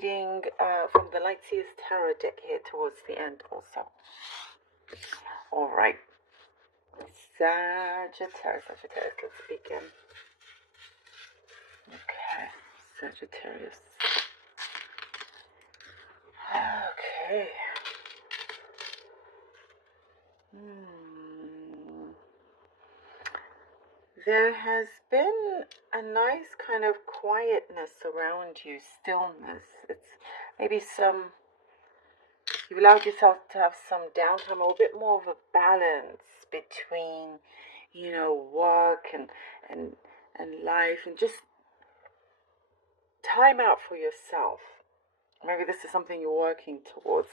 reading from the Light Seers Tarot deck here towards the end also. All right. Sagittarius, let's begin. Okay, Sagittarius. Okay. There has been a nice kind of quietness around you, stillness. It's maybe you've allowed yourself to have some downtime, or a bit more of a balance between, work and life, and just time out for yourself. Maybe this is something you're working towards.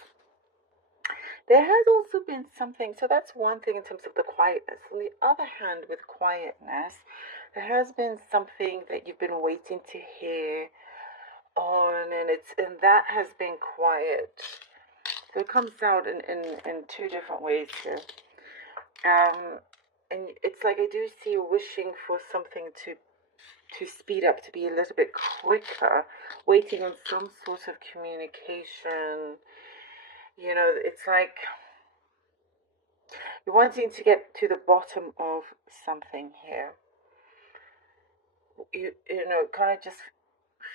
There has also been something, so that's one thing in terms of the quietness. On the other hand, with quietness, there has been something that you've been waiting to hear on, and that has been quiet. So it comes out in two different ways here. And it's like I do see you wishing for something to speed up, to be a little bit quicker, waiting on some sort of communication. It's like you're wanting to get to the bottom of something here. You kind of just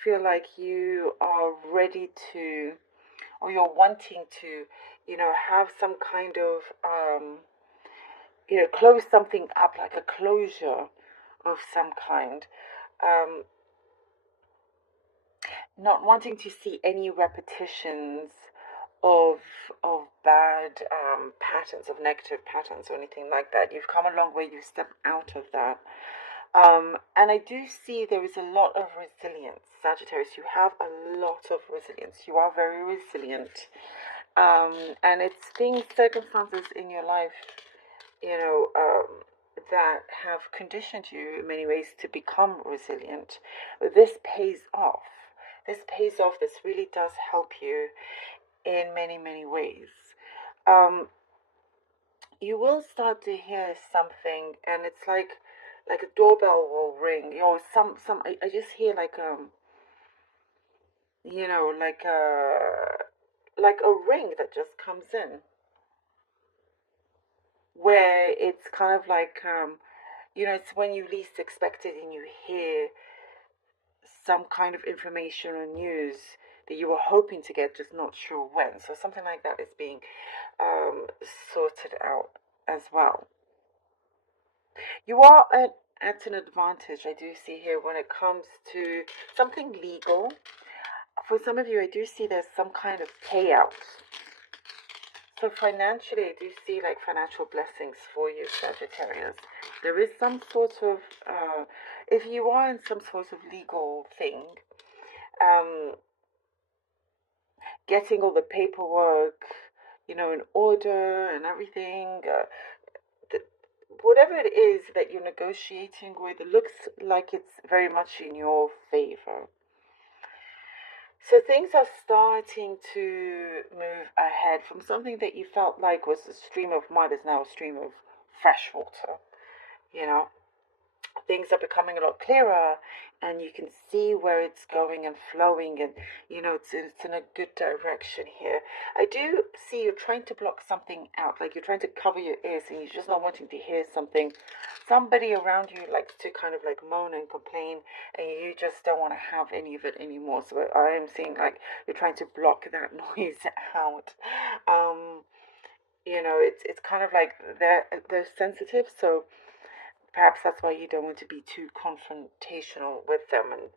feel like you are ready to, or you're wanting to, have some kind of, close something up, like a closure of some kind. Not wanting to see any repetitions of bad patterns, of negative patterns or anything like that. You've come a long way, you've stepped out of that. And I do see there is a lot of resilience, Sagittarius. You have a lot of resilience. You are very resilient. And it's things, circumstances in your life, that have conditioned you in many ways to become resilient. This pays off. This pays off. This really does help you in many, many ways. You will start to hear something, and it's like a doorbell will ring. I just hear like like a ring that just comes in, where it's kind of like it's when you least expect it, and you hear some kind of information or news that you were hoping to get, just not sure when. So something like that is being sorted out as well. You are at an advantage, I do see here, when it comes to something legal. For some of you, I do see there's some kind of payout. So financially, I do see like financial blessings for you, Sagittarius. There is some sort of, if you are in some sort of legal thing, getting all the paperwork, in order and everything, whatever it is that you're negotiating with, it looks like it's very much in your favor. So things are starting to move ahead from something that you felt like was a stream of mud is now a stream of fresh water. Things are becoming a lot clearer, and you can see where it's going and flowing, and it's in a good direction here. I do see you're trying to block something out, like you're trying to cover your ears, and you're just not wanting to hear something. Somebody around you likes to kind of like moan and complain, and you just don't want to have any of it anymore. So I am seeing like you're trying to block that noise out. It's kind of like they're sensitive, so perhaps that's why you don't want to be too confrontational with them, and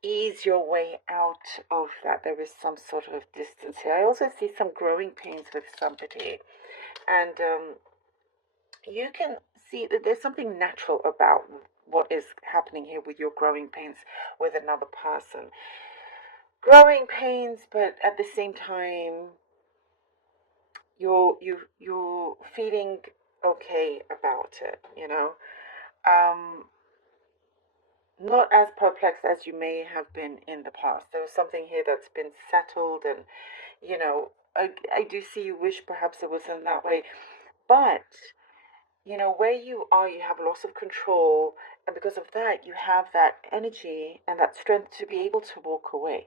ease your way out of that. There is some sort of distance here. I also see some growing pains with somebody, and you can see that there's something natural about what is happening here with your growing pains with another person. Growing pains, but at the same time, you're feeling okay about it, not as perplexed as you may have been in the past. There was something here that's been settled, and I do see you wish perhaps it wasn't that way, but where you are, you have loss of control, and because of that, you have that energy and that strength to be able to walk away.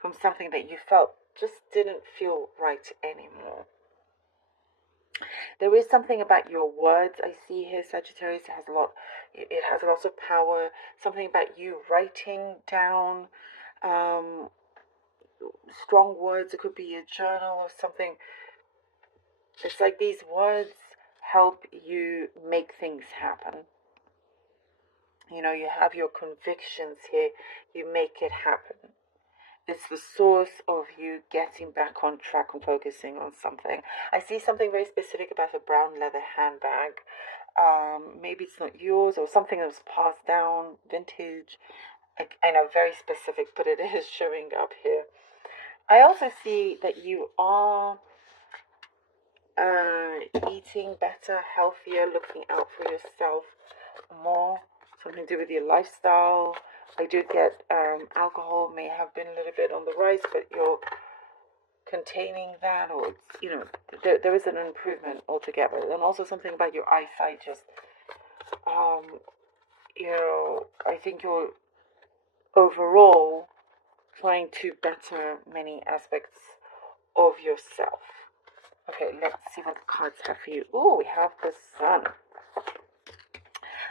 from something that you felt just didn't feel right anymore. There is something about your words I see here, Sagittarius. It has lots of power. Something about you writing down um, strong words. It could be a journal or something. It's like these words help you make things happen. You know, you have your convictions here. You make it happen. It's the source of you getting back on track and focusing on something. I see something very specific about a brown leather handbag. Maybe it's not yours or something that was passed down, vintage. I know, very specific, but it is showing up here. I also see that you are eating better, healthier, looking out for yourself more. Something to do with your lifestyle. I do get alcohol may have been a little bit on the rise, but you're containing that, or it's, you know, there is an improvement altogether. And also something about your eyesight, just you know, I think you're overall trying to better many aspects of yourself. Okay, let's see what the cards have for you. Oh, we have the Sun.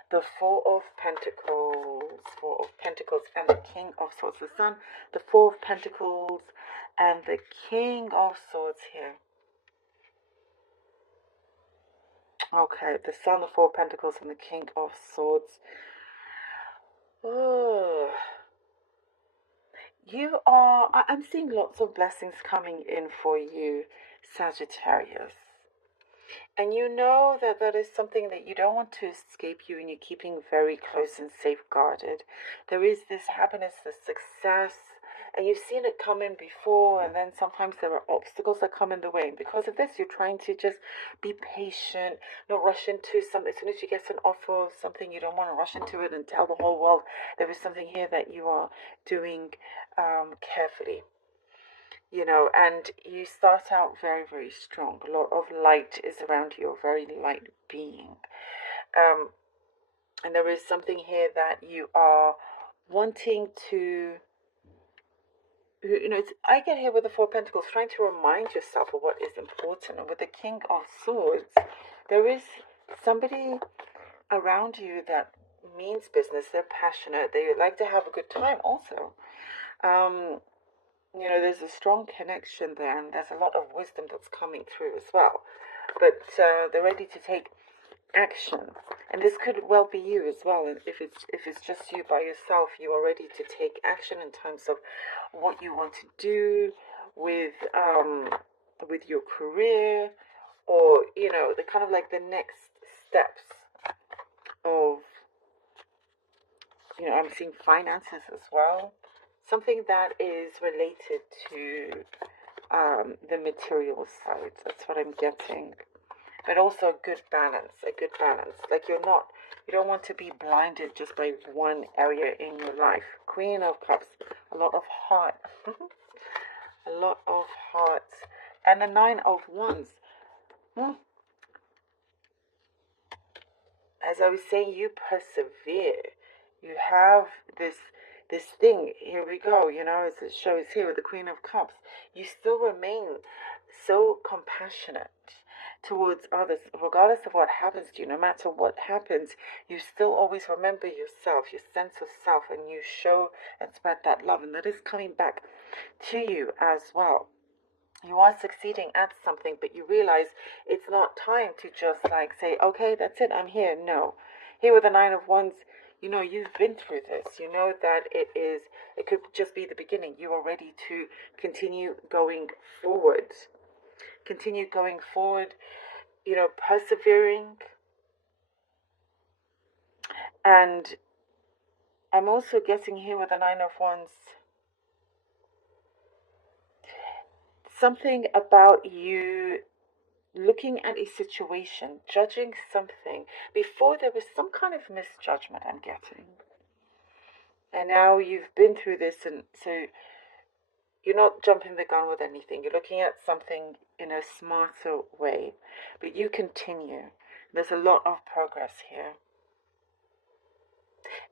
The Four of Pentacles, and the King of Swords. The Sun, the Four of Pentacles, and the King of Swords here. Okay, the Sun, the Four of Pentacles, and the King of Swords. Oh. I'm seeing lots of blessings coming in for you, Sagittarius. And you know that that is something that you don't want to escape you, and you're keeping very close and safeguarded. There is this happiness, this success, and you've seen it come in before, and then sometimes there are obstacles that come in the way. And because of this, you're trying to just be patient, not rush into something. As soon as you get an offer or something, you don't want to rush into it and tell the whole world. There is something here that you are doing carefully. You know, and you start out very, very strong. A lot of light is around you, a very light being. And there is something here that you are wanting to, you know, I get here with the Four of Pentacles, trying to remind yourself of what is important. And with the King of Swords, there is somebody around you that means business. They're passionate. They like to have a good time also. You know, there's a strong connection there, and there's a lot of wisdom that's coming through as well. But they're ready to take action, and this could well be you as well. And if it's just you by yourself, you are ready to take action in terms of what you want to do with your career, or you know, the kind of like the next steps of, you know, I'm seeing finances as well. Something that is related to the material side. That's what I'm getting. But also a good balance. Like you don't want to be blinded just by one area in your life. Queen of Cups. A lot of heart. A lot of hearts. And the Nine of Wands. As I was saying, you persevere. You have this thing. Here we go, you know, as it shows here with the Queen of Cups. You still remain so compassionate towards others, regardless of what happens to you. No matter what happens, you still always remember yourself, your sense of self, and you show and spread that love, and that is coming back to you as well. You are succeeding at something, but you realize it's not time to just like say, okay, that's it, I'm here. No. Here with the Nine of Wands, you know, you've been through this. You know that it could just be the beginning. You are ready to continue going forward. You know, persevering. And I'm also getting here with the Nine of Wands, something about you looking at a situation, judging something. Before there was some kind of misjudgment, I'm getting. And now you've been through this, and so you're not jumping the gun with anything. You're looking at something in a smarter way. But you continue. There's a lot of progress here.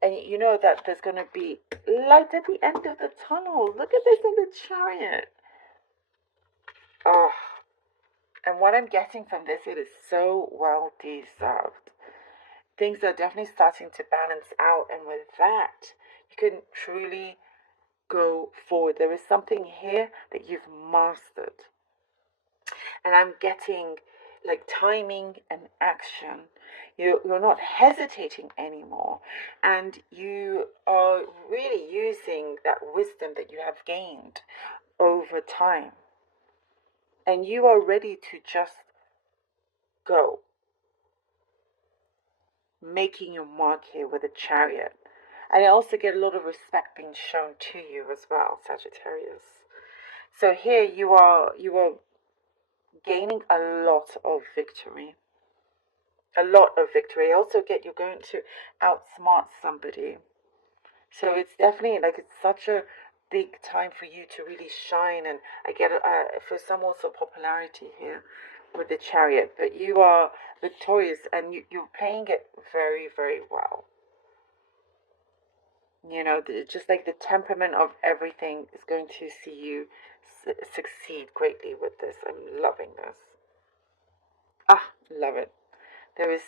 And you know that there's going to be light at the end of the tunnel. Look at this in the Chariot. Oh, and what I'm getting from this, it is so well deserved. Things are definitely starting to balance out, and with that, you can truly go forward. There is something here that you've mastered. And I'm getting like timing and action. You're not hesitating anymore, and you are really using that wisdom that you have gained over time, and you are ready to just go, making your mark here with a Chariot. And I also get a lot of respect being shown to you as well, Sagittarius. So here you are gaining a lot of victory. A lot of victory. I also get you're going to outsmart somebody. So it's definitely like it's such a big time for you to really shine. And I get for some also popularity here with the Chariot. But you are victorious, and you're playing it very, very well. You know, just like the temperament of everything is going to see you succeed greatly with this. I'm loving this. Ah, love it. There is